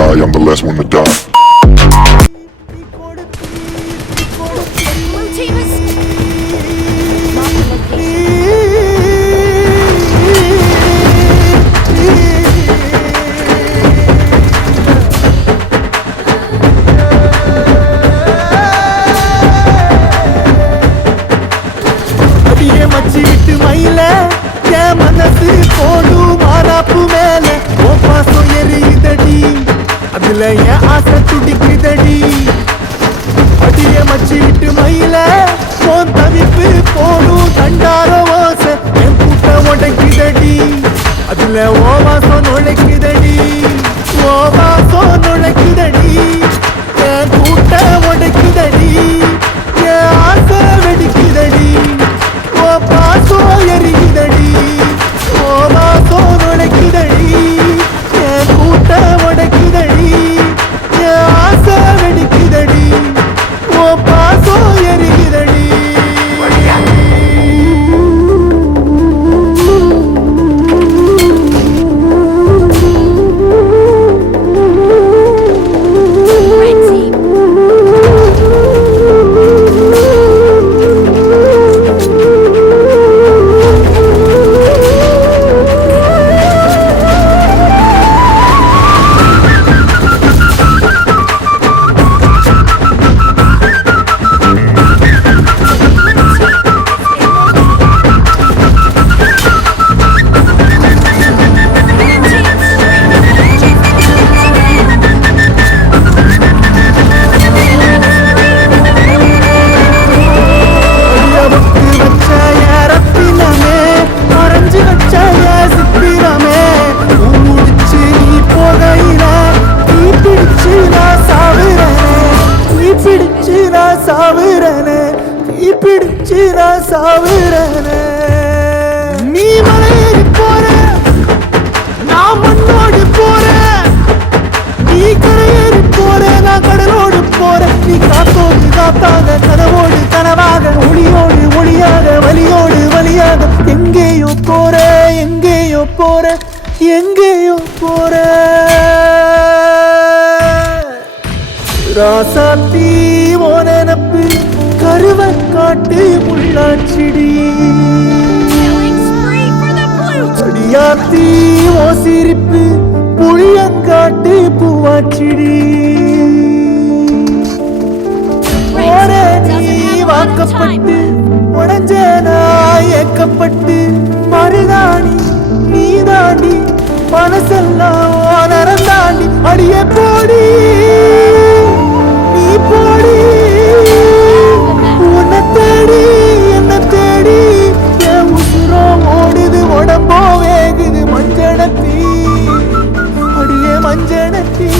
lie, I'm the last one to die. Blue team is mark the location. அடியே மச்சி விட்டு மயில என் மனசு போடு மாறாப்பு மேல ஓ பாசம் எரியுதடி அதுல என் ஆசை துடிக்குதடி அடியே மச்சி விட்டு மயில போன் தவிப்பு போடும் தண்டார ஓசை என் கூட்ட உடைக்குதடி அதுல ஓ வாசம் நுழைக்குதடி ஓ வாசம் நுழைக்குதடி என் கூட்ட உடைக்குதடி என் ஆசை வெடிக்குதடி ஓ பாசம் எரிக்குதடி ஓ வாசம் நுழைக்குதடி என் கூட்ட உடைக்குதடி என் ஆசை வெடிக்குதடி ஓ பாசம் எரிக்குதடி Red team. அடியவக்கு வச்ச என் ரத்தினமே மறைஞ்சு வச்ச என் சித்திரமே முடிச்சு நீ போகையில நீ பிடிச்சு நான் சாவுறனே நீ பிடிச்சு நான் சாவுறனே நீ பிடிச்சு நான் சாவுறனே நீ மலையேறி போற நான் மண்ணோடு போறேன் நீ கரையேறி போற நான் கடலோடு போற நீ காத்தோடு காத்தாக கனவோடு கனவாக ஒளியோடு ஒளியாக வலியோடு வலியாக எங்கேயோ போற எங்கேயோ போற எங்கேயோ போற ராசாத்தி ஓ நினப்பு கருவ காட்டு முள்ளாச்சிடி Killing spree for the blue team. அடியாத்தி ஓ சிரிப்பு புளியங்காட்டு பூவாச்சிடி ஓர நீ வாக்கப்பட்டு உடஞ்ச நான் ஏக்கப்பட்டு மருதாணி நீ தாண்டி மனசெல்லாம் நரந்தாண்டி அடிய போடி நீ போடி உன்னை தேடி என்ன தேடி என் உசுரோ ஓடுது உடம்போ வேகுது மஞ்சளத்தி அடியே மஞ்சளத்தி